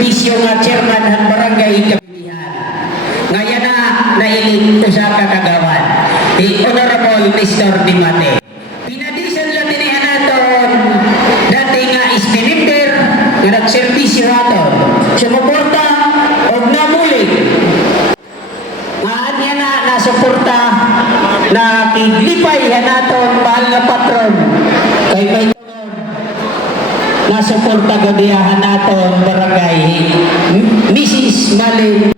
serbisyo nga chairman ng barangay Kabilihan. Ngayon na nailit ko sa kakagawan. The Honorable Mr. Dimate. Pinadisan lang din natin dati nga ismimimber nga nagserbisyo natin. Sumuporta o namulit. Maan niya na nasuporta na kiglipay natin mahal nga patron. Kay may nasuporta gadiyahan natin barangay Mrs. Malin